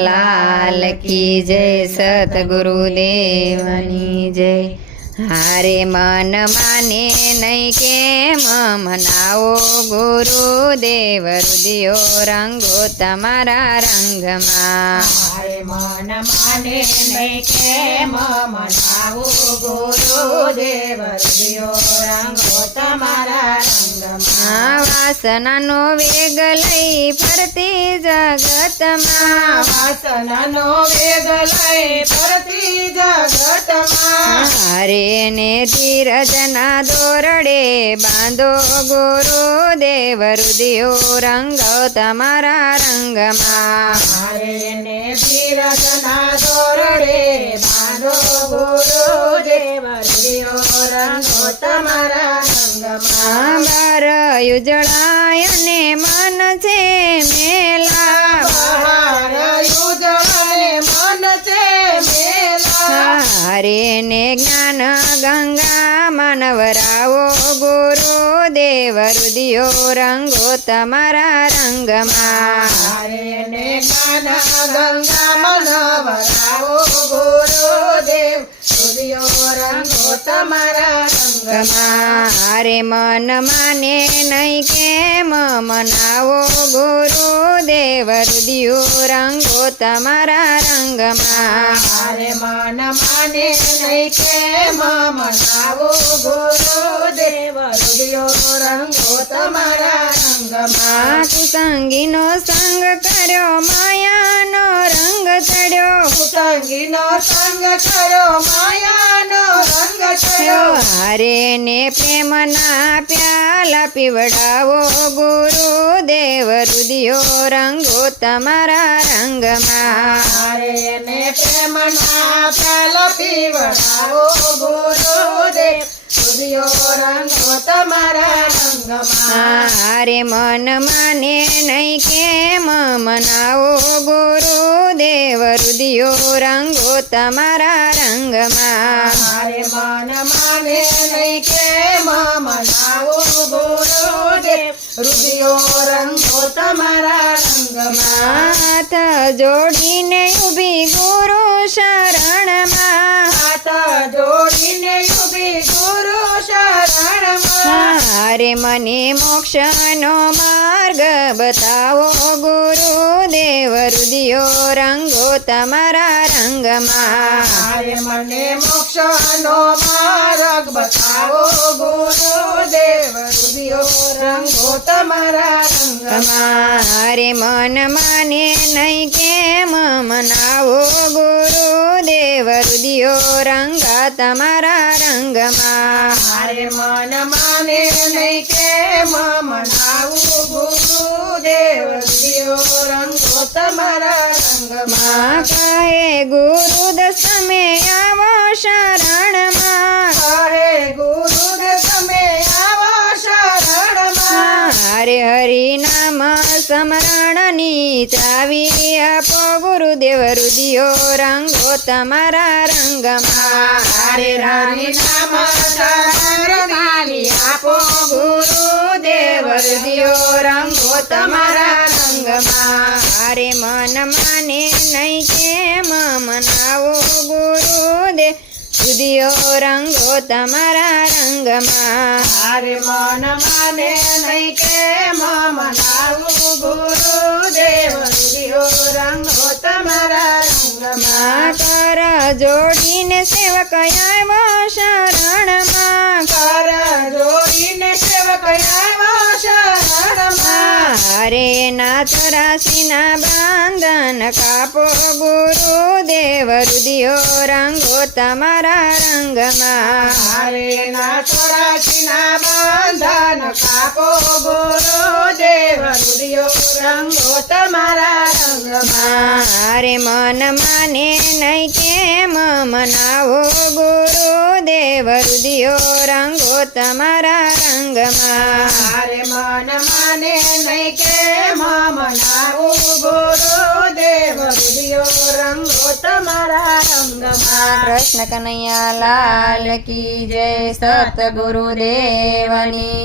લાલ કી જય સતગુરુદેવની જય હારે મન માને નહીં કેમ મનાવો ગુરુદેવ રુદિયો રંગો તમારા રંગમાં હારે મન માને નહીં કેમ મનાવો ગુરુદેવ રુદિયો રંગો તમારા રંગમાં વાસનાનો વેગ લઈ ફરતી જગતમાં. વાસનાનો વેગ લઈ ફરતી જગતમાં. હરે ને ધીરજના દોરડે બાંધો ગુરુદેવ રુદિયો રંગ તમારા રંગમાં. હરે ને ધીરજના દોરડે બાંધો ગુરુદેવ રુદિયો રંગો તમારા રંગમાં. બાર જળાય ને મન છે મેલા. હારે ને જ્ઞાન ગંગા માનવરાવો ગુરુદેવ રુદિયો રંગો તમારા રંગમાં. હરે ને જ્ઞાન ગંગા માનવરાવો ગુરુ દેવ રુદિયો રંગો તમારા રંગમાં. મારે મન માને નહીં કેમ? મનાવો ગુરુદેવ રુદિયો રંગો તમારા રંગમાં. મારે મન માને નહીં કે મનાવો ગુરુદેવ સૂર્યો રંગો તમારા રંગમાં સંગીનો સંગ કર્યો માયાનો રંગ ચડ્યો. સંગીનો સંગ કર્યો માયાનો રંગ ચડ્યો. હારે ને પ્રેમના પ્યાલા પીવડાવો ગુરુ દેવ રુદિયો રંગો તમારા રંગમાં. હારે ને પ્રેમના પ્યાલા પીવડાવો ગુરુદેવ રુદિયો રંગો તમારા હારે મન માને નહીં કેમ? મનાવો ગુરુદેવ રુદિયો રંગો તમારા રંગમાં. હારે મન માને નહીં કેમ? મનાવો ગુરુદેવ રૂપિયો રંગો તમારા રંગમાં. હાથ જોડીને ઊભી ગુરુ શરણમાં. શરણમાં મને મોક્ષનો માર્ગ બતાવો ગુરુદેવ રુદિયો રંગો તમારા રંગમાં. હારે મને મોક્ષનો માર્ગ બતાવો ગુરુદેવ રુદિયો રંગો તમારા રંગમાં. મારે મન માને નહીં કેમ મનાવો ગુરુદેવ રુદિયો રંગ તમારા રંગમાં? હારે મન માને નહીં કે મનાવું ગુરુદેવ દિયો રંગો તમારા રંગમાં? માં કહે ગુરુ દસમે આવો શરણમાં. હરે ગુરુદેવ તમે આવો શરણમાં. હરે હરિ નામ સ્મરણની ચાવી આપો. ગુરુદેવ રુદિયો રંગો તમારા રંગમાં. હરે હરિ નામ શરણાની આપો ગુરુદેવ રુદિયો રંગો તમારા રંગમાં. હારે મન માને નહીં કેમ મનાવો ગુરુદેવ રુદિયો રંગો તમારા રંગમાં. હારે મન માને નહીં કે મનાવો ગુરુદેવ જોડીને સેવક આવ્યા શરણમાં. કર જોડીને સેવક આવ્યા શરણમાં. હરે ના ચોરાસીના બાંધન કાપો ગુરુદેવ રુદિયો રંગો તમારા રંગમાં. હરે ના ચોરાશીના બાંધન કાપો ગુરુદેવ રુદિયો રંગો તમારા હારે મન માને નહીં કેમ? મનાવો ગુરુદેવ રુદિયો રંગો તમારા રંગમાં. મારે મન માને નહીં કે મનાવું ગુરુદેવ રુદિયો રંગો તમારા રંગમાં. કૃષ્ણ કનૈયા લાલ કી જય સત ગુરુદેવની.